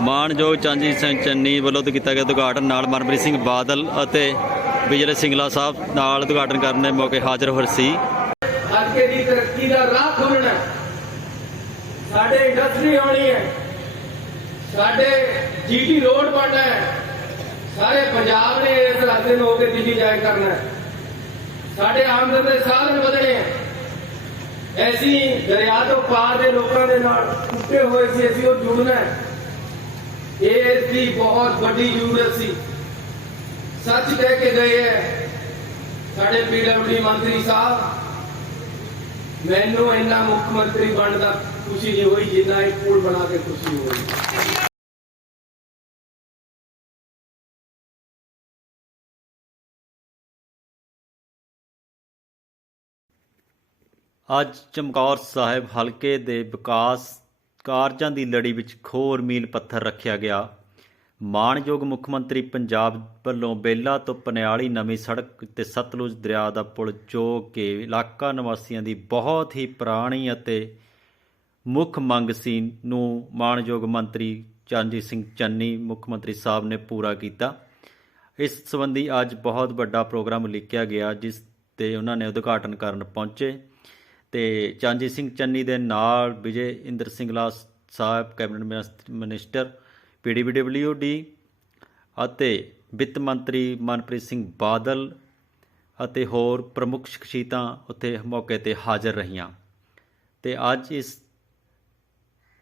ਮਾਣਯੋਗ ਚਰਨਜੀਤ ਸਿੰਘ ਚੰਨੀ ਵੱਲੋਂ ਕੀਤਾ ਗਿਆ ਉਦਘਾਟਨ ਨਾਲ ਮਨਪ੍ਰੀਤ ਸਿੰਘ ਬਾਦਲ ਅਤੇ ਵਿਜੇ ਸਿੰਗਲਾ ਸਾਹਿਬ ਨਾਲ ਉਦਘਾਟਨ ਕਰਨ ਦੇ ਮੌਕੇ ਹਾਜ਼ਰ ਹੋ ਸੀ। ਅੱਗੇ ਦੀ ਤਰੱਕੀ ਦਾ ਰਾਹ ਖੋਲ੍ਹਣਾ, ਸਾਡੇ ਇੰਡਸਟਰੀ ਹੋਣੀ ਹੈ, ਸਾਡੇ ਜੀਟੀ ਰੋਡ ਬਣਨਾ ਹੈ, ਸਾਰੇ ਪੰਜਾਬ ਨੇ ਇਸ ਰਾਤੇ ਨੂੰ ਹੋ ਕੇ ਦਿੱਲੀ ਜਾਇਆ ਕਰਨਾ ਹੈ, ਸਾਡੇ ਆਮਦਨ ਦੇ ਸਾਧਨ ਵਧਣੇ ਹੈ। ਐਸੀ ਦਰਿਆ ਤੋਂ ਪਾਰ ਦੇ ਲੋਕਾਂ ਦੇ ਨਾਲ ਟੁੱਟੇ ਹੋਏ ਸੀ, ਅਸੀਂ ਉਹ ਜੁੜਨਾ ਹੈ। ਇਸ ਦੀ ਬਹੁਤ ਵੱਡੀ ਜ਼ਰੂਰਤ ਸੀ। ਸੱਚ ਕਹਿ ਕੇ ਗਏ ਹੈ ਸਾਡੇ ਪੀਡਬਲਯੂਡੀ ਮੰਤਰੀ ਸਾਹਿਬ, ਮੈਨੂੰ ਇੰਨਾ ਮੁੱਖ ਮੰਤਰੀ ਬਣਨ ਦਾ ਖੁਸ਼ੀ ਨਹੀਂ ਹੋਈ ਜਿੰਨਾ ਇਹ ਪੁਲ ਬਣਾ ਕੇ ਖੁਸ਼ੀ ਹੋਈ। ਅੱਜ ਚਮਕੌਰ ਸਾਹਿਬ ਹਲਕੇ ਦੇ ਵਿਕਾਸ ਕਾਰਜਾਂ ਦੀ ਲੜੀ ਵਿੱਚ ਹੋਰ ਮੀਲ ਪੱਥਰ ਰੱਖਿਆ ਗਿਆ। ਮਾਣਯੋਗ ਮੁੱਖ ਮੰਤਰੀ ਪੰਜਾਬ ਵੱਲੋਂ ਬੇਲਾ ਤੋਂ ਪਨਿਆਲੀ ਨਵੀਂ ਸੜਕ ਤੇ ਸਤਲੁਜ ਦਰਿਆ ਦਾ ਪੁਲ, ਜੋ ਕਿ ਇਲਾਕਾ ਨਿਵਾਸੀਆਂ ਦੀ ਬਹੁਤ ਹੀ ਪੁਰਾਣੀ ਅਤੇ ਮੁੱਖ ਮੰਗ ਸੀ, ਨੂੰ ਮਾਣਯੋਗ ਮੰਤਰੀ ਚਰਨਜੀਤ ਸਿੰਘ ਚੰਨੀ ਮੁੱਖ ਮੰਤਰੀ ਸਾਹਿਬ ਨੇ ਪੂਰਾ ਕੀਤਾ। ਇਸ ਸੰਬੰਧੀ ਅੱਜ ਬਹੁਤ ਵੱਡਾ ਪ੍ਰੋਗਰਾਮ ਲਿਖਿਆ ਗਿਆ, ਜਿਸ ਤੇ ਉਹਨਾਂ ਨੇ ਉਦਘਾਟਨ ਕਰਨ ਪਹੁੰਚੇ ਤੇ ਚਰਨਜੀਤ ਸਿੰਘ ਚੰਨੀ ਦੇ ਨਾਲ ਵਿਜੇ ਇੰਦਰ ਸਿੰਗਲਾ ਸਾਹਿਬ ਕੈਬਨਿਟ ਮਿਨਿਸਟਰ ਪੀਡਬਲਯੂਡੀ ਅਤੇ ਵਿੱਤ ਮੰਤਰੀ ਮਨਪ੍ਰੀਤ ਸਿੰਘ ਬਾਦਲ ਅਤੇ ਹੋਰ ਪ੍ਰਮੁੱਖ ਸ਼ਖਸੀਅਤਾਂ ਉੱਥੇ ਮੌਕੇ 'ਤੇ ਹਾਜ਼ਰ ਰਹੀਆਂ। ਤੇ ਅੱਜ ਇਸ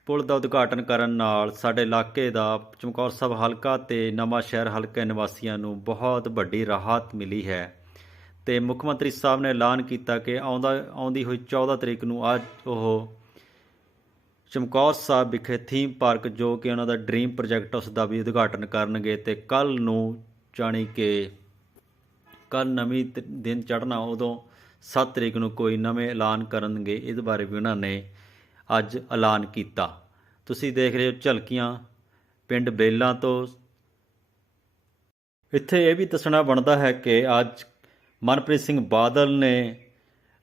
ਪੁਲ ਦਾ ਉਦਘਾਟਨ ਕਰਨ ਨਾਲ ਸਾਡੇ ਇਲਾਕੇ ਦਾ ਚਮਕੌਰ ਸਾਹਿਬ ਹਲਕਾ ਤੇ ਨਵਾਂ ਸ਼ਹਿਰ ਹਲਕੇ ਨਿਵਾਸੀਆਂ ਨੂੰ ਬਹੁਤ ਵੱਡੀ ਰਾਹਤ ਮਿਲੀ ਹੈ। ਤੇ ਮੁੱਖ ਮੰਤਰੀ ਸਾਹਿਬ ਨੇ ਐਲਾਨ ਕੀਤਾ ਕਿ ਆਉਂਦੀ ਹੋਈ 14 ਤਰੀਕ ਨੂੰ ਅੱਜ ਉਹ ਚਮਕੌਰ ਸਾਹਿਬ ਵਿਖੇ ਥੀਮ ਪਾਰਕ, ਜੋ ਕਿ ਉਹਨਾਂ ਦਾ ਡ੍ਰੀਮ ਪ੍ਰੋਜੈਕਟ, ਉਸ ਦਾ ਵੀ ਉਦਘਾਟਨ ਕਰਨਗੇ। ਤੇ ਕੱਲ੍ਹ ਨੂੰ ਜਾਣੀ ਕਿ ਕੱਲ੍ਹ ਨਵੀਂ ਦਿਨ ਚੜ੍ਹਨਾ, ਉਦੋਂ 7 ਤਰੀਕ ਨੂੰ ਕੋਈ ਨਵੇਂ ਐਲਾਨ ਕਰਨਗੇ। ਇਸ ਬਾਰੇ ਵੀ ਉਹਨਾਂ ਨੇ ਅੱਜ ਐਲਾਨ ਕੀਤਾ। ਤੁਸੀਂ ਦੇਖ ਰਹੇ ਹੋ ਝਲਕੀਆਂ ਪਿੰਡ ਬੇਲਾਂ ਤੋਂ। ਇੱਥੇ ਇਹ ਵੀ ਦੱਸਣਾ ਬਣਦਾ ਹੈ ਕਿ ਅੱਜ ਮਨਪ੍ਰੀਤ ਸਿੰਘ ਬਾਦਲ ਨੇ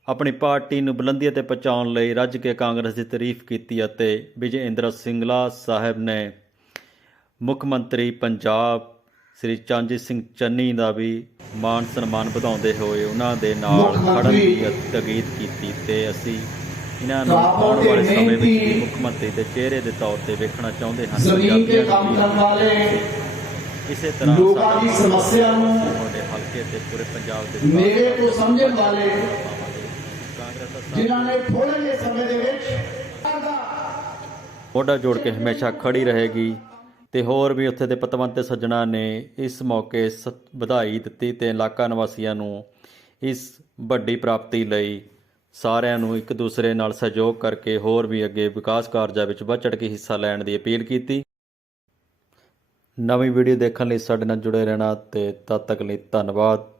ਆਪਣੀ ਪਾਰਟੀ ਨੂੰ ਬੁਲੰਦੀਆਂ 'ਤੇ ਪਹੁੰਚਾਉਣ ਲਈ ਰੱਜ ਕੇ ਕਾਂਗਰਸ ਦੀ ਤਾਰੀਫ ਕੀਤੀ ਅਤੇ ਵਿਜੇ ਇੰਦਰ ਸਿੰਗਲਾ ਸਾਹਿਬ ਨੇ ਮੁੱਖ ਮੰਤਰੀ ਪੰਜਾਬ ਸ੍ਰੀ ਚਰਨਜੀਤ ਸਿੰਘ ਚੰਨੀ ਦਾ ਵੀ ਮਾਣ ਸਨਮਾਨ ਵਧਾਉਂਦੇ ਹੋਏ ਉਹਨਾਂ ਦੇ ਨਾਲ ਖੜ੍ਹਨ ਦੀ ਤਾਕੀਦ ਕੀਤੀ। ਤੇ ਅਸੀਂ ਇਹਨਾਂ ਨੂੰ ਆਉਣ ਵਾਲੇ ਸਮੇਂ ਵਿੱਚ ਮੁੱਖ ਮੰਤਰੀ ਦੇ ਚਿਹਰੇ ਦੇ ਤੌਰ 'ਤੇ ਵੇਖਣਾ ਚਾਹੁੰਦੇ ਹਨ। ਇਸੇ ਤਰ੍ਹਾਂ ਲੋਕਾਂ ਦੀ ਸਮੱਸਿਆ ਨੂੰ ਤੁਹਾਡੇ ਹਲਕੇ ਤੇ ਪੂਰੇ ਪੰਜਾਬ ਦੇ ਮੇਰੇ ਤੋਂ ਸਮਝਣ ਵਾਲੇ, ਜਿਨ੍ਹਾਂ ਨੇ ਥੋੜੇ ਜਿਹੇ ਸਮੇਂ ਦੇ ਵਿੱਚ ਮੋਢਾ ਜੋੜ ਕੇ ਹਮੇਸ਼ਾ ਖੜੀ ਰਹੇਗੀ। ਤੇ ਹੋਰ ਵੀ ਉੱਥੇ ਦੇ ਪਤਵੰਤੇ ਸੱਜਣਾ ਨੇ ਇਸ ਮੌਕੇ ਵਧਾਈ ਦਿੱਤੀ ਤੇ ਇਲਾਕਾ ਨਿਵਾਸੀਆਂ ਨੂੰ ਇਸ ਵੱਡੀ ਪ੍ਰਾਪਤੀ ਲਈ ਸਾਰਿਆਂ ਨੂੰ ਇੱਕ ਦੂਸਰੇ ਨਾਲ ਸਹਿਯੋਗ ਕਰਕੇ ਹੋਰ ਵੀ ਅੱਗੇ ਵਿਕਾਸ ਕਾਰਜਾਂ ਵਿੱਚ ਵੱਧ ਚੜ੍ਹ ਕੇ ਹਿੱਸਾ ਲੈਣ ਦੀ ਅਪੀਲ ਕੀਤੀ। ਨਵੀਂ ਵੀਡੀਓ ਦੇਖਣ ਲਈ ਸਾਡੇ ਨਾਲ ਜੁੜੇ ਰਹਿਣਾ ਤੇ ਤਦ ਤੱਕ ਲਈ ਧੰਨਵਾਦ।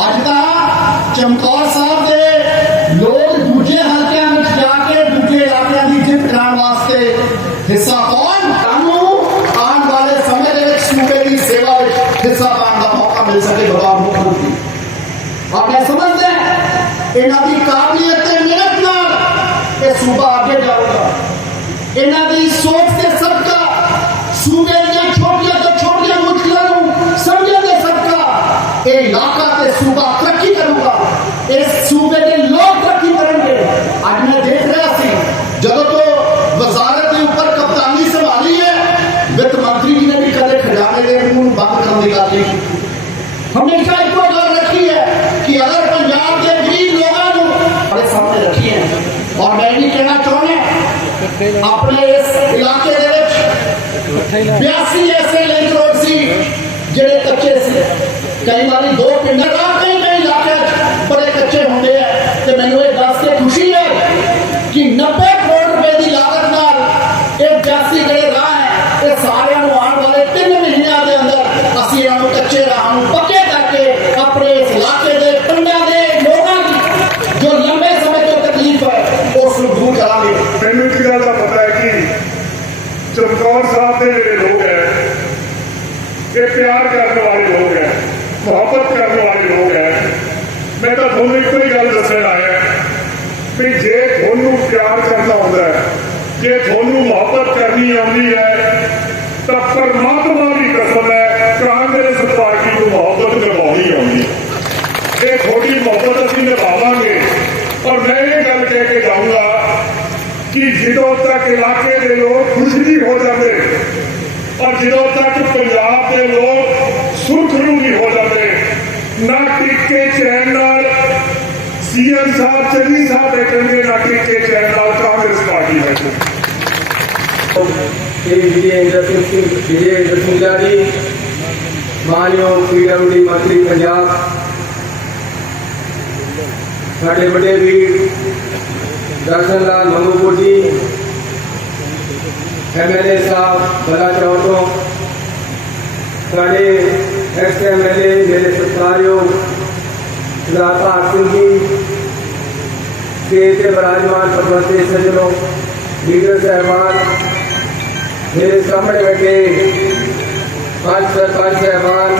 ਅੱਜ ਤਾਂ ਚਮਕੌਰ ਸਾਹਿਬ ਦੇ ਲੋਕ ਦੂਜੇ ਹਲਕਿਆਂ ਵਿੱਚ ਜਾ ਕੇ ਦੂਜੇ ਇਲਾਕਿਆਂ ਦੀ ਜਿੱਤ ਕਰਾਉਣ ਵਾਸਤੇ ਹਿੱਸਾ ਪਾਉਣ, ਸਾਨੂੰ ਆਉਣ ਵਾਲੇ ਸਮੇਂ ਦੇ ਵਿੱਚ ਸੂਬੇ ਦੀ ਸੇਵਾ ਵਿੱਚ ਹਿੱਸਾ ਪਾਉਣ ਦਾ ਮੌਕਾ ਮਿਲ ਸਕੇ। ਬਾਬਾ ਮੁੱਖ ਮੰਤਰੀ ਆਪਣੇ ਸਮਝਦੇ ਇਹਨਾਂ ਦੀ ਕਾਬਲੀਅਤ ਤੇ ਮਿਹਨਤ ਨਾਲ ਇਹ ਸੂਬਾ ਅੱਗੇ ਜਾਊਗਾ। ਇਹਨਾਂ ਦੀ ਸੋਚ ਤੇ ਸਦਕਾ ਸੂਬੇ ਦੀਆਂ ਛੋਟੀਆਂ ਤੋਂ ਛੋਟੀਆਂ ਮੁਸ਼ਕਲਾਂ ਨੂੰ ਸਮਝਣ ਦੇ ਸਦਕਾ ਇਹ ਇਲਾਕਾ ਤੇ ਸੂਬਾ ਤਰੱਕੀ ਕਰੂਗਾ। ਇਸ ਸੂਬੇ ਦੇ ਲੋਕ ਤਰੱਕੀ ਕਰਨਗੇ। ਅੱਜ ਮੈਂ ਦੇਖ ਰਿਹਾ ਸੀ, ਜਦੋਂ ਤੋਂ ਵਜ਼ਾਰਤ ਦੇ ਉੱਪਰ ਕਪਤਾਨੀ ਸੰਭਾਲੀ ਹੈ, ਵਿੱਤ ਮੰਤਰੀ ਜੀ ਨੇ ਵੀ ਕਦੇ ਖਜ਼ਾਨੇ ਦੇ ਮੂੰਹ ਬੰਦ ਕਰਨ ਦੀ ਗੱਲ ਨਹੀਂ ਕੀਤੀ। ਹਮੇਸ਼ਾ ਇੱਕੋ ਗੱਲ ਰੱਖੀ ਹੈ अपने इस इलाके दे विच 82 ऐसे लिंक रोड सी ਜਿਹੜੇ ਕੱਚੇ ਸੀ। कई बार दो पिंड कई इलाके बड़े कच्चे होंगे है तो मैनू ये दस के खुशी है कि 90 करोड़ रुपए की लागत नाल ये 82 ਜਿਹੜੇ राह है ये सारे आने वाले 3 महीनों के अंदर असीं इन्हां कच्चे राह नूं पक्के करके अपने इस इलाके के पिंडां के लोगों की जो लंबे समय तो तकलीफ है उस नूं दूर करांगे। मैनू एक गल का पता है कि चमकौर साहब के ਜਿਹੜੇ लोग हैं ये प्यार करने वाले लोग हैं, मुहब्बत करने वाले लोग हैं। मैं तो थोड़ा एक ही गल दसन आया भी जे थोनू प्यार करना होता है, जे थोनू मुहब्बत करनी आती है तो परमात्मा की कसम है कांग्रेस पार्टी को मुहब्बत निभानी आती है। ये थोड़ी मुहब्बत असीं निभावांगे। और मैं ये गल कह के जाऊंगा कि जिदों तक इलाके के लोग खुश नहीं हो जाते और जिदों तक पंजाब के लोग सुरखरू नहीं हो जाते ना टिके चैन नाल सीएम साहब चन्नी साहब बैठेंगे ना टिके चैन नाल कांग्रेस पार्टी बैठे। विजय इंद्र सिंह जी मानयोग पीडब्ल्यूडी मंत्री पंजाब साडे बड़े वीर दर्शन लाल मंगूपुर जी MLA साहब बलाचौर तो साढ़े एक्स MLA मेरे सत्कारयोग सरदार भारत सिंह जी स्टेज के विराजमान पदवंते सज्जनों लीडर साहबान मेरे सामने बैठे पांच सरपंच साहबान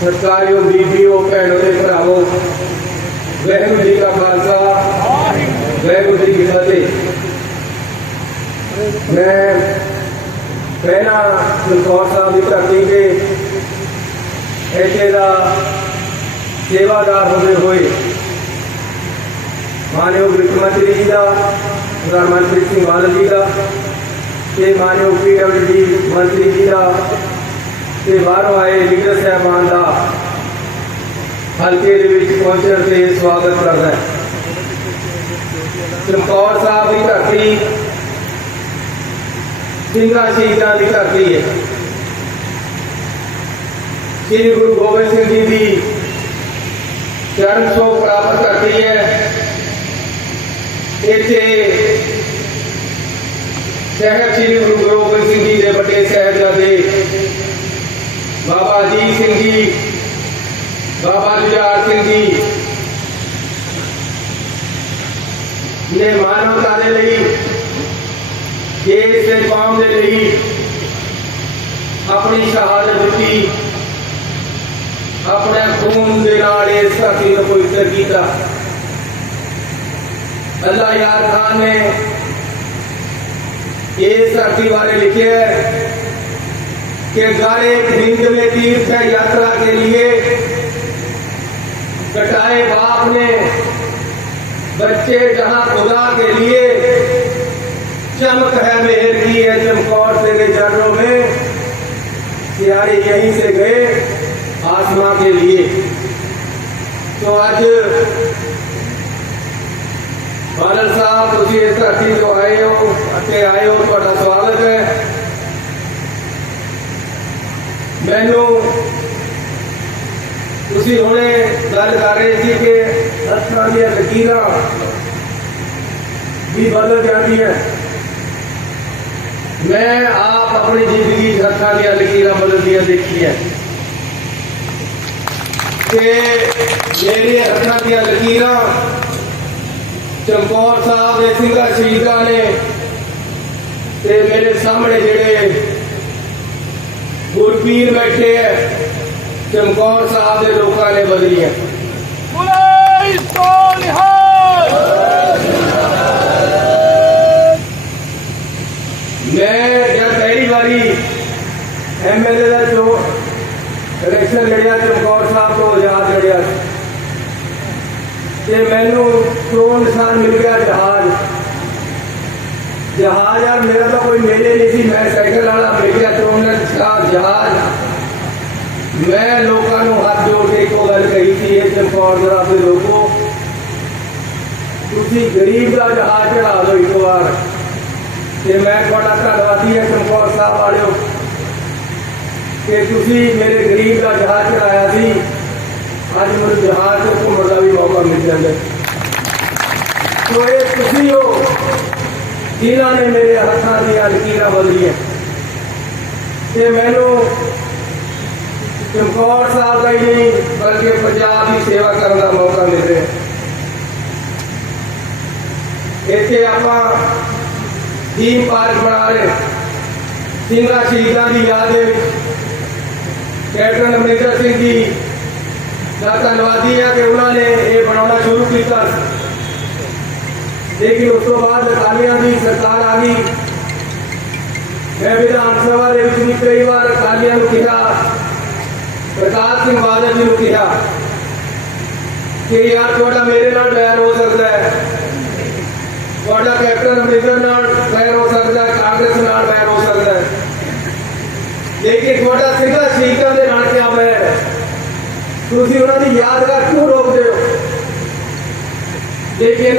सत्कारयोग बीबीओ भैनों के भरावों वाहिगुरू जी का खालसा वाहिगुरू जी की फतेह। मैं पहला चमकौर साहब की धरती के ऐसे का सेवादार होते हुए मानयोग वित्त मंत्री जी का प्रधानमंत्री सिंह बादल जी का मानयोग PWD मंत्री जी का बाहरों आए लीडर साहबान का हल्के पहुंचने से स्वागत करता है। चमकौर साहब की धरती सिंघा शहीदां की धरती है। श्री गुरु गोबिंद सिंह जी की चरण छूह प्राप्त करती है। इत्थे शहर श्री गुरु गोबिंद सिंह जी के बड़े साहिबजादे बाबा अजीत सिंह जी बाबा जुझार सिंह जी ने मानवता के लिए देश के कौम के लिए अपनी शहादत दी अपने खून के नाल इस धरती को पवित्र किया। अल्लाह यार खान ने इस धरती बारे लिखे है कि गारे हिंद में तीर्थ यात्रा के लिए कटाए बाप ने बच्चे जहां खुदा के लिए चमक है मेहर की है चमकौर तेरे चरणों में सियारे यहीं से गए आसमां के लिए। तो आज बादल साहब तुम इस धरती जो आए हो थोड़ा स्वागत है। मैनू तुसी हुणे गल कर रहे थे कि हत्थां दी लकीरां भी बदल जाती है। मैं आप अपनी जिंदगी हत्थां दी लकीरां बदलदियां देखी है कि मेरी हत्थां दी लकीरां चमकौर साहब के सिंघा शहीदां ने ते मेरे सामने जेड़े गुरपीर बैठे है चमकौर साहब के लोगों ने बदली है। मैं जब पहली बारी MLA का जो इलेक्शन लड़िया चमकौर साहब को आजाद लड़िया मैनू चोन निशान मिल गया जहाज यार मेरा तो कोई मेले नहीं थी। मैं साइकिल वाला मिल गया चोन निशान जहाज। मैं लोगों को हाथ जोड़ के एक गल कही थी चमकौर के लोगों ਤੁਸੀਂ ਗਰੀਬ ਦਾ ਜਹਾਜ਼ ਚੜਾ ਦਿਓ ਇੱਕ ਵਾਰ। ਤੇ ਮੈਂ ਤੁਹਾਡਾ ਧੰਨਵਾਦੀ ਹਾਂ ਚਮਕੌਰ ਸਾਹਿਬ ਵਾਲਿਓ ਕਿ ਤੁਸੀਂ ਮੇਰੇ ਗਰੀਬ ਦਾ ਜਹਾਜ਼ ਚੜਾਇਆ ਸੀ। ਅੱਜ ਮੈਨੂੰ ਜਹਾਜ਼ ਤੇ ਘੁੰਮਣ ਦਾ ਵੀ ਮੌਕਾ ਮਿਲ ਜਾਂਦਾ। ਸੋ ਇਹ ਤੁਸੀਂ ਹੋ ਜਿਨ੍ਹਾਂ ਨੇ ਮੇਰੇ ਹੱਥਾਂ ਦੀਆਂ ਲਕੀਰਾਂ ਬਦਲੀਆਂ ਤੇ ਮੈਨੂੰ ਚਮਕੌਰ ਸਾਹਿਬ ਦਾ ਹੀ ਨਹੀਂ ਬਲਕਿ ਪੰਜਾਬ ਦੀ ਸੇਵਾ ਕਰਨ ਦਾ ਮੌਕਾ ਮਿਲ ਰਿਹਾ। ਇੱਥੇ ਆਪਾਂ ਥੀਮ ਪਾਰਕ ਬਣਾ ਰਹੇ ਸਿੰਘਾਂ ਸ਼ਹੀਦਾਂ ਦੀ ਯਾਦ ਦੇ ਵਿੱਚ। ਕੈਪਟਨ ਅਮਰਿੰਦਰ ਸਿੰਘ ਜੀ ਦਾ ਧੰਨਵਾਦੀ ਹਾਂ ਕਿ ਉਹਨਾਂ ਨੇ ਇਹ ਬਣਾਉਣਾ ਸ਼ੁਰੂ ਕੀਤਾ, ਲੇਕਿਨ ਉਸ ਤੋਂ ਬਾਅਦ ਅਕਾਲੀਆਂ ਦੀ ਸਰਕਾਰ ਆ ਗਈ। ਮੈਂ ਵਿਧਾਨ ਸਭਾ ਦੇ ਵਿੱਚ ਵੀ ਕਈ ਵਾਰ ਅਕਾਲੀਆਂ ਨੂੰ ਕਿਹਾ, ਪ੍ਰਕਾਸ਼ ਸਿੰਘ ਬਾਦਲ ਜੀ ਨੂੰ ਕਿਹਾ ਕਿ ਯਾਰ ਤੁਹਾਡਾ ਮੇਰੇ ਨਾਲ ਵੈਰ ਹੋ ਸਕਦਾ ਹੈ, ਤੁਹਾਡਾ ਕੈਪਟਨ ਅਮਰਿੰਦਰ ਨਾਲ ਵੈਰ ਹੋ ਸਕਦਾ ਹੈ, ਕਾਂਗਰਸ ਨਾਲ ਵੈਰ ਹੋ ਸਕਦਾ ਹੈ, ਲੇਕਿਨ ਤੁਹਾਡਾ ਸਿੰਘਾਂ ਸ਼ਹੀਦਾਂ ਦੇ ਨਾਲ ਕਿਆ ਵੈਰ ਹੈ? ਤੁਸੀਂ ਉਹਨਾਂ ਦੀ ਯਾਦਗਾਰ ਕਿਉਂ ਰੋਕਦੇ ਹੋ? ਲੇਕਿਨ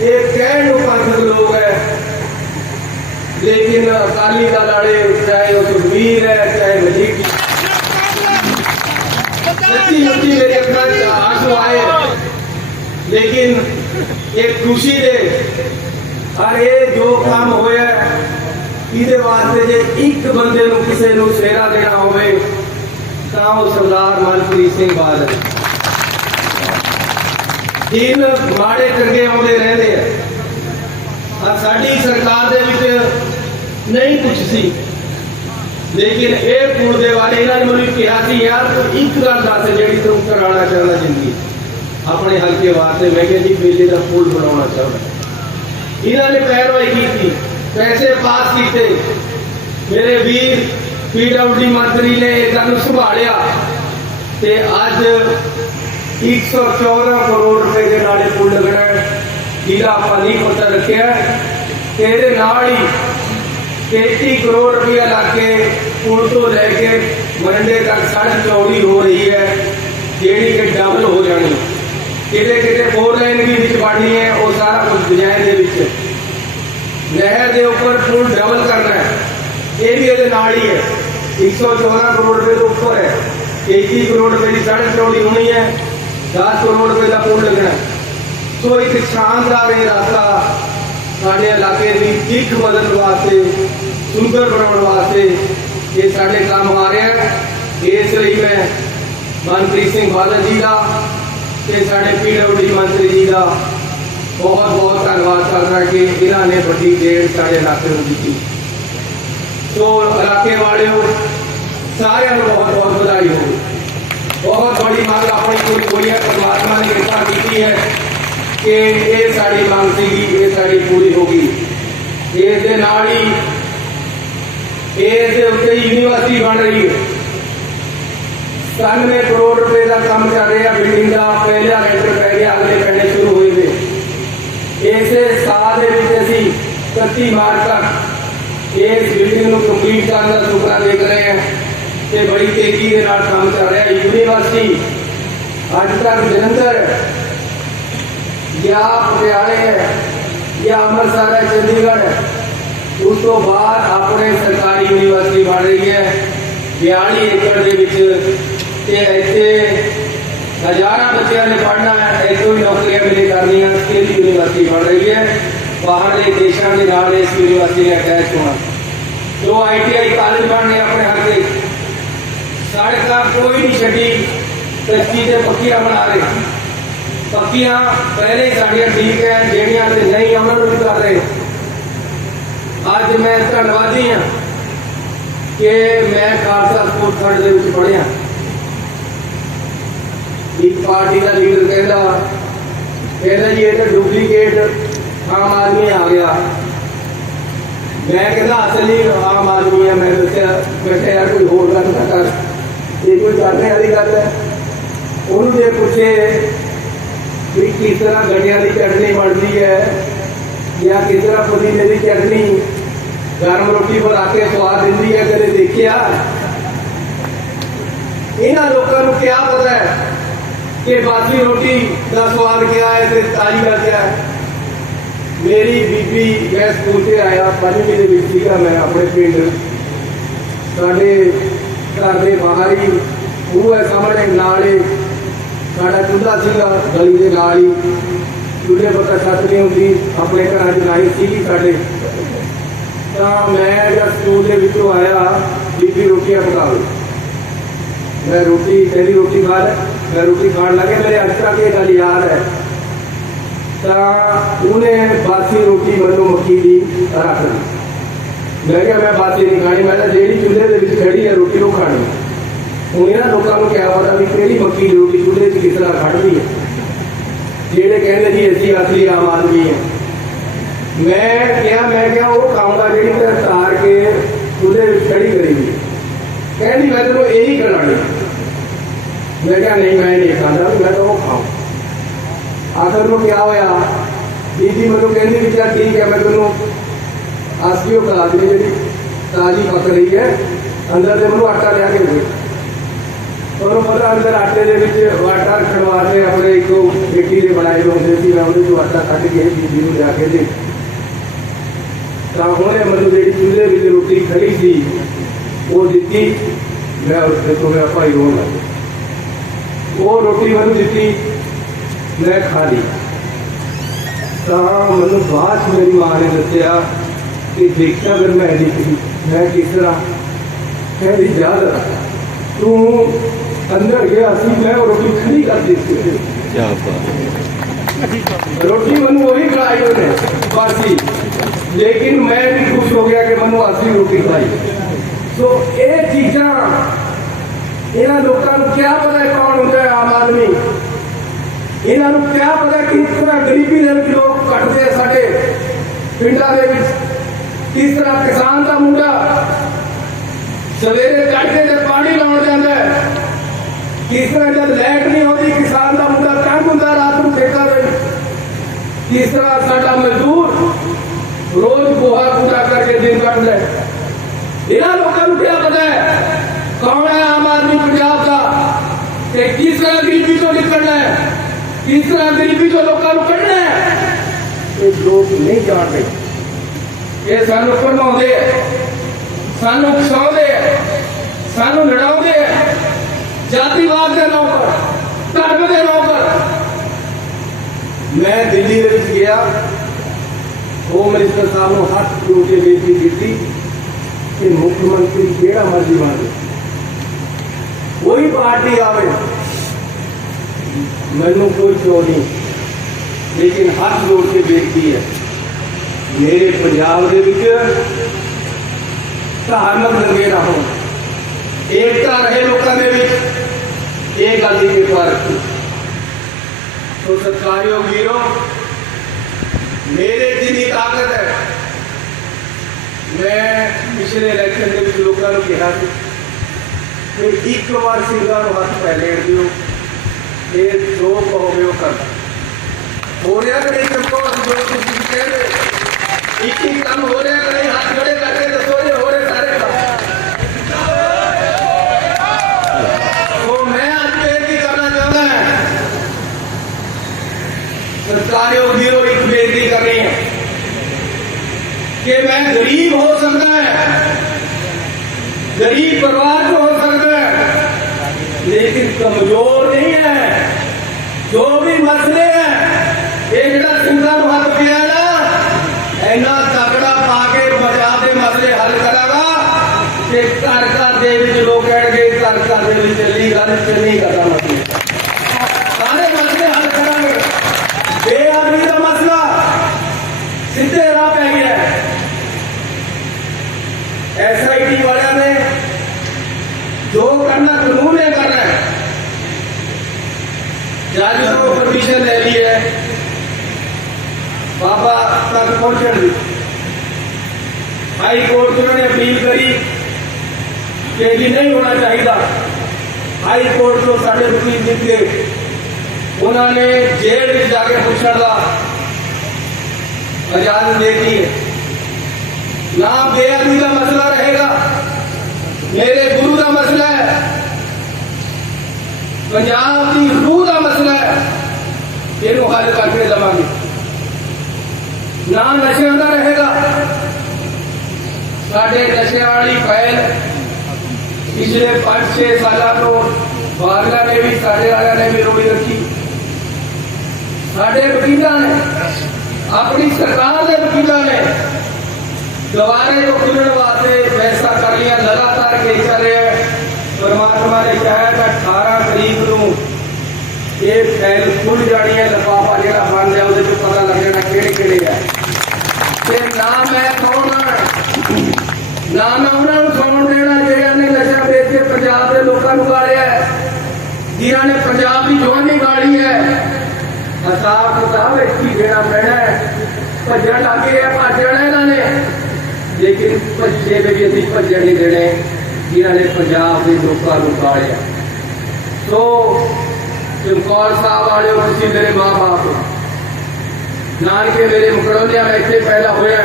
ਇਹ ਕਹਿਣ ਨੂੰ ਪੰਥਕ ਲੋਕ ਹੈ, ਲੇਕਿਨ ਅਕਾਲੀ ਦਲ ਵਾਲੇ ਚਾਹੇ ਉਹ ਸੁਖਬੀਰ ਹੈ ਚਾਹੇ ਮਜੀਠੀ, ਸੱਚੀ ਮੁੱਚੀ ਮੇਰੇ ਅੱਖਾਂ 'ਚ ਆਂਸੂ ਆਏ। ਲੇਕਿਨ ਇਹ ਖੁਸ਼ੀ ਦੇ ਔਰ ਇਹ ਜੋ ਕੰਮ ਹੋਇਆ ਇਹਦੇ ਵਾਸਤੇ ਜੇ ਇੱਕ ਬੰਦੇ ਨੂੰ ਕਿਸੇ ਨੂੰ ਸਿਹਰਾ ਦੇਣਾ ਹੋਵੇ ਤਾਂ ਉਹ ਸਰਦਾਰ ਮਨਪ੍ਰੀਤ ਸਿੰਘ ਬਾਦਲ। ਦਿਨ ਮਾੜੇ ਚੰਗੇ ਆਉਂਦੇ ਰਹਿੰਦੇ ਆ। ਸਾਡੀ ਸਰਕਾਰ ਦੇ ਵਿੱਚ ਨਹੀਂ ਕੁਛ ਸੀ, ਲੇਕਿਨ ਇਹ ਪੁਲ ਦੇ ਵਾਲੇ ਇਹਨਾਂ ਨੇ ਮੈਨੂੰ ਕਿਹਾ ਸੀ ਯਾਰ ਤੂੰ ਇੱਕ ਗੱਲ ਦੱਸ ਜਿਹੜੀ ਤੂੰ ਕਰਾਉਣਾ ਚਾਹੁੰਦਾ ਜ਼ਿੰਦਗੀ ਆਪਣੇ ਹਲਕੇ ਵਾਸਤੇ। ਮੈਂ ਕਿਹਾ ਜੀ ਬੇਲੇ ਦਾ ਪੁਲ ਬਣਾਉਣਾ ਚਾਹੁੰਦਾ। ਇਹਨਾਂ ਨੇ ਪੈਰਵਾਈ ਕੀਤੀ, ਪੈਸੇ ਪਾਸ ਕੀਤੇ। ਮੇਰੇ ਵੀਰ PWD ਮੰਤਰੀ ਨੇ ਇਹ ਗੱਲ ਨੂੰ ਸੰਭਾਲਿਆ ਤੇ ਅੱਜ 114 ਕਰੋੜ ਰੁਪਏ ਦੇ ਨਾਲ ਪੁਲ ਲੱਗਣਾ, ਜਿਹਦਾ ਆਪਾਂ ਨਹੀਂ ਪਤਾ ਰੱਖਿਆ। ਤੇ ਇਹਦੇ ਨਾਲ ਹੀ 33 ਕਰੋੜ ਰੁਪਇਆ ਲੱਗ ਕੇ ਪੁਲ ਤੋਂ ਲੈ ਕੇ ਮਰੰਡੇ ਤੱਕ ਸੜਕ ਚੌੜੀ ਹੋ ਰਹੀ ਹੈ, ਜਿਹੜੀ ਕਿ ਡਬਲ ਹੋ ਜਾਣੀ। ਕਿਤੇ ਕਿਤੇ 4 ਲਾਈਨ ਵੀ ਵਿੱਚ ਬਣਨੀ ਹੈ। ਉਹ ਸਾਰਾ ਕੁਝ ਡਿਜ਼ਾਈਨ ਦੇ ਵਿੱਚ ਨਹਿਰ ਦੇ ਉੱਪਰ ਪੁਲ ਡਬਲ ਕਰਨਾ ਹੈ, ਇਹ ਵੀ ਇਹਦੇ ਨਾਲ ਹੀ ਹੈ। 114 ਕਰੋੜ ਰੁਪਏ ਤੋਂ ਉੱਪਰ ਹੈ। 33 ਕਰੋੜ ਰੁਪਏ ਦੀ ਸੜਕ ਚੌੜੀ ਹੋਣੀ ਹੈ, 10 ਕਰੋੜ ਰੁਪਏ ਦਾ ਪੁਲ ਲੱਗਣਾ। ਸੋ ਇੱਕ ਸ਼ਾਨਦਾਰ ਇਹ ਰਸਤਾ ਸਾਡੇ ਇਲਾਕੇ ਦੀ ਦਿੱਖ ਬਦਲਣ ਵਾਸਤੇ, ਸੁੰਦਰ ਬਣਾਉਣ ਵਾਸਤੇ ਇਹ ਸਾਡੇ ਕੰਮ ਆ ਰਿਹਾ ਹੈ। ਇਸ ਲਈ ਮੈਂ ਮਨਪ੍ਰੀਤ ਸਿੰਘ ਬਾਦਲ ਜੀ ਦਾ ਤੇ ਸਾਡੇ PWD ਮੰਤਰੀ ਜੀ ਦਾ ਬਹੁਤ ਬਹੁਤ ਧੰਨਵਾਦ ਕਰਦਾ ਕਿ ਇਹਨਾਂ ਨੇ ਵੱਡੀ ਦੇਣ ਸਾਡੇ ਇਲਾਕੇ ਨੂੰ ਦਿੱਤੀ। ਸੋ ਇਲਾਕੇ ਵਾਲਿਓ ਸਾਰਿਆਂ ਨੂੰ ਬਹੁਤ ਬਹੁਤ ਵਧਾਈ ਹੋਵੇ। ਬਹੁਤ ਬੜੀ ਮੰਗ ਆਪਣੀ ਪੂਰੀ ਹੋਈ ਹੈ, ਪਰਮਾਤਮਾ ਨੇ ਕਿਰਪਾ ਕੀਤੀ ਹੈ ਕਿ ਇਹ ਸਾਡੀ ਮੰਗ ਸੀਗੀ, ਇਹ ਸਾਡੀ ਪੂਰੀ ਹੋ ਗਈ। ਇਸ ਦੇ ਨਾਲ ਹੀ ਇਸ ਦੇ ਉੱਤੇ ਯੂਨੀਵਰਸਿਟੀ ਬਣ ਰਹੀ ਹੈ। 97 ਕਰੋੜ ਰੁਪਏ ਦਾ ਕੰਮ ਚੱਲ ਰਿਹਾ ਬਿਲਡਿੰਗ ਦਾ। ਪਹਿਲਾ ਲੈਂਟਰ ਪੈ ਗਿਆ, ਅਗਲੇ ਪੈਣੇ ਸ਼ੁਰੂ ਹੋਏ ਨੇ। ਇਸੇ ਸਾਲ ਦੇ ਵਿੱਚ ਅਸੀਂ 31 ਮਾਰਚ ਤੱਕ ਇਸ ਬਿਲਡਿੰਗ ਨੂੰ ਕੰਪਲੀਟ ਕਰਨ ਦਾ ਸੁਪਨਾ ਦੇਖ ਰਹੇ ਹਾਂ ਤੇ ਬੜੀ ਤੇਜ਼ੀ ਦੇ ਨਾਲ ਕੰਮ ਚੱਲ ਰਿਹਾ। ਯੂਨੀਵਰਸਿਟੀ ਅੱਜ ਤੱਕ ਜਲੰਧਰ ਜਾਂ ਪਟਿਆਲੇ ਹੈ ਜਾਂ ਅੰਮ੍ਰਿਤਸਰ ਹੈ, ਚੰਡੀਗੜ੍ਹ ਹੈ, ਉਸ ਤੋਂ ਬਾਅਦ ਆਪਣੇ ਸਰਕਾਰੀ ਯੂਨੀਵਰਸਿਟੀ ਬਣ ਰਹੀ ਹੈ 42 ਏਕੜ ਦੇ ਵਿੱਚ। ਤੇ ਇੱਥੇ ਹਜ਼ਾਰਾਂ ਬੱਚਿਆਂ ਨੇ ਪੜ੍ਹਨਾ ਹੈ, ਇੱਥੋਂ ਹੀ ਨੌਕਰੀਆਂ ਮਿਲੇ ਕਰਨੀਆਂ। ਸਕਿੱਲ ਯੂਨੀਵਰਸਿਟੀ ਬਣ ਰਹੀ ਹੈ। ਬਾਹਰਲੇ ਦੇਸ਼ਾਂ ਦੇ ਨਾਲ ਇਸ ਯੂਨੀਵਰਸਿਟੀ ਨੇ ਅਟੈਚ ਹੋਣਾ। ਜੋ ITI ਕਾਲਜ ਬਣਨੇ ਆਪਣੇ ਹੱਥੇ। ਸੜਕਾਂ ਕੋਈ ਨਹੀਂ ਛੱਡੀ, ਕੱਚੀ ਤੇ ਪੱਕੀਆਂ ਬਣਾ ਰਹੇ। ਪੱਕੀਆਂ ਪਹਿਲੇ ਸਾਡੀਆਂ ਠੀਕ ਹੈ, ਜਿਹੜੀਆਂ ਤੇ ਨਹੀਂ ਉਹਨਾਂ ਨੂੰ ਵੀ ਕਰ ਰਹੇ। ਅੱਜ ਮੈਂ ਧੰਨਵਾਦੀ ਹਾਂ ਕਿ ਮੈਂ ਖਾਲਸਾ ਸਪੋਰਟ ਫੰਡ ਦੇ ਵਿੱਚ ਪੜ੍ਹਿਆ। ਇੱਕ ਪਾਰਟੀ ਦਾ ਲੀਡਰ ਕਹਿੰਦਾ ਜੀ ਇਹ ਤਾਂ ਡੁਪਲੀਕੇਟ ਆਮ ਆਦਮੀ ਆ ਗਿਆ। ਮੈਂ ਕਹਿੰਦਾ ਅਸਲੀ ਆਮ ਆਦਮੀ ਹੈ। ਮੈਂ ਦੱਸਿਆ, ਮੈਂ ਕਿਹਾ ਯਾਰ ਕੋਈ ਹੋਰ ਗੱਲ ਨਾ ਕਰ, ਇਹ ਕੋਈ ਕਰਨੇ ਵਾਲੀ ਗੱਲ ਹੈ। ਉਹਨੂੰ ਜੇ ਪੁੱਛੇ ਵੀ ਕਿਸ ਤਰ੍ਹਾਂ ਗੰਢਿਆਂ ਦੀ ਚਟਨੀ ਬਣਦੀ ਹੈ ਜਾਂ ਕਿਸ ਤਰ੍ਹਾਂ ਪੁਦੀਨੇ ਦੀ ਚਟਨੀ ਗਰਮ ਰੋਟੀ ਬਣਾ ਕੇ ਸਵਾਦ ਦਿੰਦੀ ਹੈ, ਕਦੇ ਦੇਖਿਆ? ਇਹਨਾਂ ਲੋਕਾਂ ਨੂੰ ਕਿਆ ਪਤਾ ਹੈ कि बासी रोटी का स्वाद क्या है ते ताजी का क्या है। मेरी बीबी मैं स्कूल से आया 5वीं ਦੇ ਵਿੱਚ ਸੀਗਾ मैं अपने पिंड ਸਾਡੇ घर ਦੇ बाहर ही ਉਹ ਹੈ ਸਾਹਮਣੇ ਨਾਲੇ ਸਾਡਾ ਚੁੱਲ੍ਹਾ ਸੀਗਾ ਗਲੀ ਦੇ ਨਾਲ ਹੀ ਚੁੱਲ੍ਹੇ ਪੱਕਾ ਛੱਤ ਨਹੀਂ ਹੁੰਦੀ ਆਪਣੇ ਘਰਾਂ 'ਚ ਲਾਈ ਸੀਗੀ ਸਾਡੇ। ਤਾਂ ਮੈਂ ਜਦ ਸਕੂਲ ਦੇ ਵਿੱਚੋਂ ਆਇਆ ਬੀਬੀ ਰੋਟੀਆਂ ਪਕਾਵੇ मैं रोटी पहली रोटी खा ले मैं रोटी खाने लगे मेरे अज तक ये गल याद है। तो उन्हें बासी रोटी मनो मक्की की रख दी। मैं क्या मैं बासी नहीं खानी मैं जेडी चूल्हे के खड़ी है रोटी वो खानी। हूँ इन्होंने लोगों को क्या पता भी कि मक्की की रोटी चूल्हे से किस तरह खड़ती है जेडे कहते जी असी असली आम आदमी है। मैं क्या वो खाऊंगा जी तार के चूल्हे खड़ी करेगी कहती मैं तेरे यही करानी। मैं क्या नहीं मैं नहीं खाता मैं तो वो खाऊं। आखिर में क्या होया दीदी मैं कहती भी क्या ठीक है मैं तेनों आसकी खिला दी जी ताजी पक रही है अंदर से मैं आटा लिया के दे। और पता अंदर आटे के आटा रखने वास्ते अपने एक मिट्टी के बनाए होंगे सी मैं उन्हें आटा कट के दीदी को जाके दे। तो उन्हें मतलब जी चूल्हे में रोटी खड़ी सी वो दी मैं उससे तो मेरा भाई रोन लग वो रोटी मैं दी मैं खा ली। तो मैं बाद मेरी माँ ने दसिया कि देखा अगर मैं नहीं मैं किस तरह कह रही ज्यादा तू अंदर गया सी मैं वो रोटी खड़ी कर दी रोटी मैं वही खिलाई उन्हें बासी लेकिन मैं भी खुश हो गया कि मैंने असली रोटी खाई। तो ये चीजा इन्होंने लोगों को क्या पता है कौन होता है आम आदमी। इन्होंने क्या पता कि किस तरह गरीबी के लोग कटते हैं साढ़े पिंडा के किस तरह किसान का मुंडा सवेरे कटके जब पानी लाने जाता है किस तरह जब लाइट नहीं होती किसान का मुंडा तंग होता रात को खेतों में किस तरह साडा मजदूर रोज गोहा कूड़ा करके दिन कटता है। इन्होंने लोगों को क्या पता है कौन है आम आदमी पंजाब का कि किस तरह गरीबी तो निकलना है किस तरह गरीबी तो लोगों को कढ़ना है। ये लोग नहीं जानते ये सानू पढ़ाते सानू उकसाते सानू लड़ाते जातिवाद के नाम पर धर्म के नाम पर। मैं दिल्ली गया होम मिनिस्टर साहब को हाथ जोड़ के बेनती की कि मुख्यमंत्री केड़ा मर्जी बने कोई पार्टी आवे मैनू कोई क्यों नहीं लेकिन हाथ जोड़ के बेनती है मेरे पंजाब के धार्मिक दंगे ना हो एकता रहे लोगों के ये गल की कृपा रखी। तो सरकारियों वीरों मेरे जितनी ताकत है मैं पिछले इलेक्शन के लोगों को कहा कि एक बार सिंगा हाथ पै लेट दियो ये जो कहोगे वो करना हो रहा कि नहीं सबको जो कुछ कह रहे एक काम हो रहा कि नहीं हाथ खड़े करके दसो ये हो रहे सारे काम। तो मैं आज बेनती करना चाहता है सरकारियों वीरों एक बेनती कर रही है कि मैं गरीब हो सकता है गरीब परिवार को हो सकता है लेकिन कमजोर नहीं है। जो भी मसले हैं एक सिंगा हाथ पिया ना इन्ना तगड़ा पाके पंजाब के मसले हल करेगा कि घर घर के लोग कहे घर घर चली गल नहीं करता मसले सारे मसले हल करेंगे। बेआदमी का मसला सीधे राह पै गया है। SIT वाले ने जो करना कानून ने करना है जज को परमिशन ले ली है बाबा तक पहुंचने दी। हाई कोर्ट में उन्होंने अपील करी कि ये नहीं होना चाहिए। हाई कोर्ट को साढ़े वकील जीत गए उन्होंने जेल में जाके पूछने का इजाजत दे दी है। ना बेअदबी का मसला रहेगा मेरे गुरु का मसला है पंजाब की रूह का मसला ਇਹਨੂੰ ਹੱਲ ਕਰਕੇ ਦੇਵਾਂਗੇ। ਨਾ ਨਸ਼ਿਆਂ ਦਾ ਰਹੇਗਾ। ਸਾਡੇ ਨਸ਼ਿਆਂ ਵਾਲੀ ਪਹਿਲ ਪਿਛਲੇ 5-6 ਸਾਲਾਂ ਤੋਂ ਬਾਦਲਾਂ ਨੇ ਵੀ, ਸਾਡੇ ਵਾਲਿਆਂ ਨੇ ਵੀ ਰੋੜੀ ਰੱਖੀ। ਸਾਡੇ ਵਕੀਲਾਂ ਨੇ, ਆਪਣੀ ਸਰਕਾਰ ਦੇ ਵਕੀਲਾਂ ਨੇ ਦੁਬਾਰੇ को खुलने वास्ते फैसला कर लिया। लगातार केस चल रहे हैं। परमात्मा ने चाहा 18 तरीक को ये फैल खुल जानी है। लिफाफा जो बन रहा वो पता लग जाना किहड़े है। ते ना मैं कौन ना मैं उन्होंने सौण देना जिन्होंने नशा बेच के पंजाब के लोगों को गालिया, जिन्होंने पंजाब की जवानी गाली है। हिसाब किताब एक ही देना पैना है। भजन लगे है, भज जाना इन्होंने, लेकिन भज्जे में भी अभी भजन नहीं देने जिन्होंने पंजाब के लोगों को गालिया। तो चमकौर साहब वाले तुम मेरे माँ बाप नानके मेरे मुकरौलिया में इतने पैदा होया।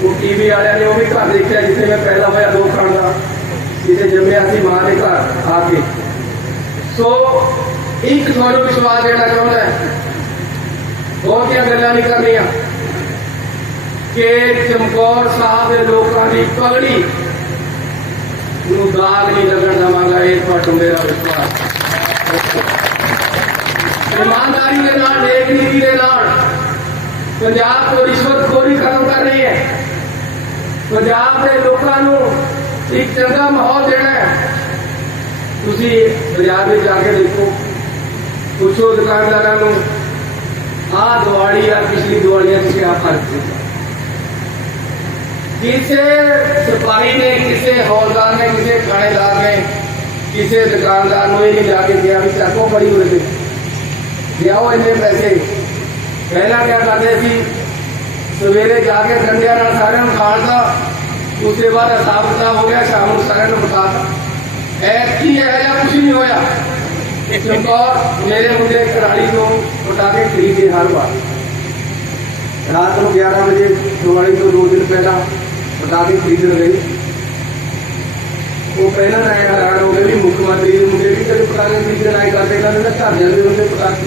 वो टीवी वाले ने वो भी घर देखा जिसे मैं पैदा होया 2 साल का, जिसे जमया सी माँ के घर आके। सो एक थोड़ा विश्वास देना चाहता है, बहुत गल्लां नहीं करनिया कि चमकौर साहब के लोगों की पगड़ी दाग नहीं लगन देवांगा। ये तो मेरा विश्वास। ईमानदारी के नाल, नेक नीति के नाल पंजाब को रिश्वतखोरी खत्म कर रही है। पंजाब के लोगों को एक चंगा माहौल देना है। तुसी बाजार में जाके देखो, पूछो दुकानदारों आ दिवाली या पिछली दिवालियां किसी आप फर्क किसे सिपाही ने, किसे हौलदार ने, किसे थानेदार ने, किसी दुकानदार ने ये नहीं जाके दिया भी चको बड़ी हुए थे लियाओ इन्ने पैसे। पहला क्या करते थे, सवेरे जाके डंडिया सारे खालता, उसके बाद हिसाब किताब हो गया, शाम को सारे बताता। ऐसी है कुछ नहीं होया। चमकौर मेरे मुझे कराड़ी को पटाखे खरीदे हर बार रात को 11 बजे दिवाली को 2 दिन पहला पटाखे खरीद गए। वो पहला ना हैरान हो गए भी मुख्यमंत्री मुझे भी कभी पटाखे खरीदने आए करते घर जाते होंगे पटाखे।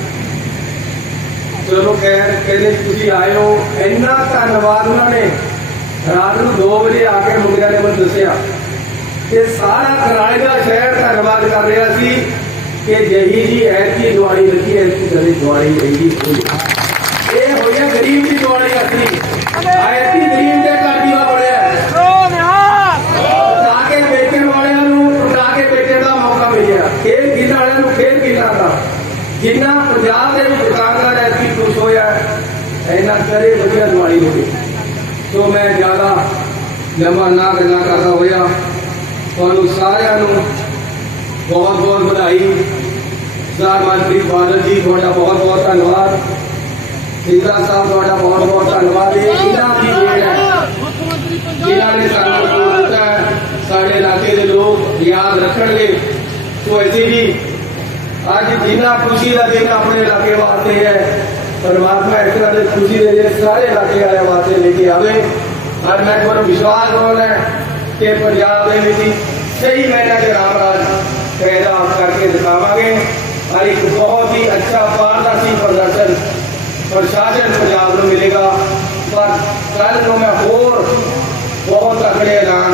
चलो खैर कहने तुम आए हो, इन्ना धन्यवाद उन्होंने। रात को 2 बजे आके मुंडिया ने मैं दसिया कि सारा कराले का शहर धन्यवाद कर रहा सी कि जही जी ऐसी दिवाली लगी, ऐसी कभी दिवाली रही ये हुई है गरीब की दिवाली असली। ऐसी गरीब के घर दीवा बड़े पटाखे बेचने वाले पटाखे बेचने का मौका मिले। खेल गिन वाले खेल गिना था जिन्ना पंजाब के दुकानदार ऐसी खुश होया इन्ना करे वधिया दिवाली हो गई। तो मैं ज़्यादा लंबा ना गल्ला करता होया और सारिਆਂ ਨੂੰ बहुत बहुत बधाई। सरदार मनप्रीत बादल जी थोड़ा बहुत बहुत धन्यवाद। सिंगला साहब थोड़ा बहुत बहुत धन्यवाद। जिन्होंने साढ़े इलाके के लोग याद रखेंगे। तो ऐसे भी अज जिन्ना खुशी का दिन अपने इलाके वास्ते है, परमात्मा इस तरह की खुशी के दिन सारे इलाके वाले वास्ते लेके आवे। और मैं थोड़ा विश्वास होना है कि पंजाब में सही महीना के रामराज पैदा करके दिखावे। और एक बहुत ही अच्छा पारदर्शी प्रदर्शन प्रशासन पंजाब को मिलेगा। पर कल को मैं होर बहुत तगड़े ऐलान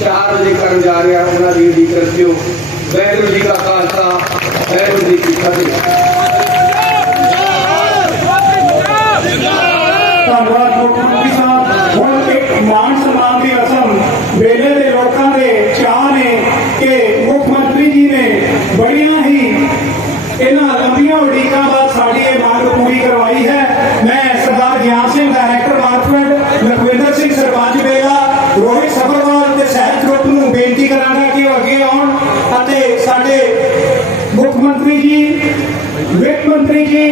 4 बजे कर जा रहा हूँ। उन्होंने भी करते हो। वाहिगुरू जी का खालसा, वाहिगुरू जी की फतेह। धन्यवाद मुख्यमंत्री साहब। हुण एक मान सम्मान की रसम वेले के लोगों के चाह ने कि मुख्यमंत्री जी ने बड़िया ही इन्हां लंबियां उड़ीकां बाद साडी ये मांग पूरी करवाई है। मैं सरदार ज्ञान सिंह डायरैक्टर मार्केट, लखविंदर सिंह सरपंच बेला, रोहित सभरवाल ते सहज ग्रुप नूं बेनती करांगा कि वो अगे आउण अते साडे मुख्यमंत्री जी, वित्त मंत्री जी,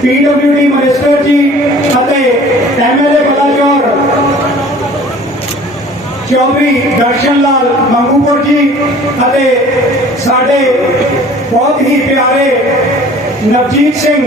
PWD मिनिस्टर जी अते MLA बलाचौर चौधरी दर्शन लाल मंगूपुर जी अते साडे बहुत ही प्यारे नवजीत सिंह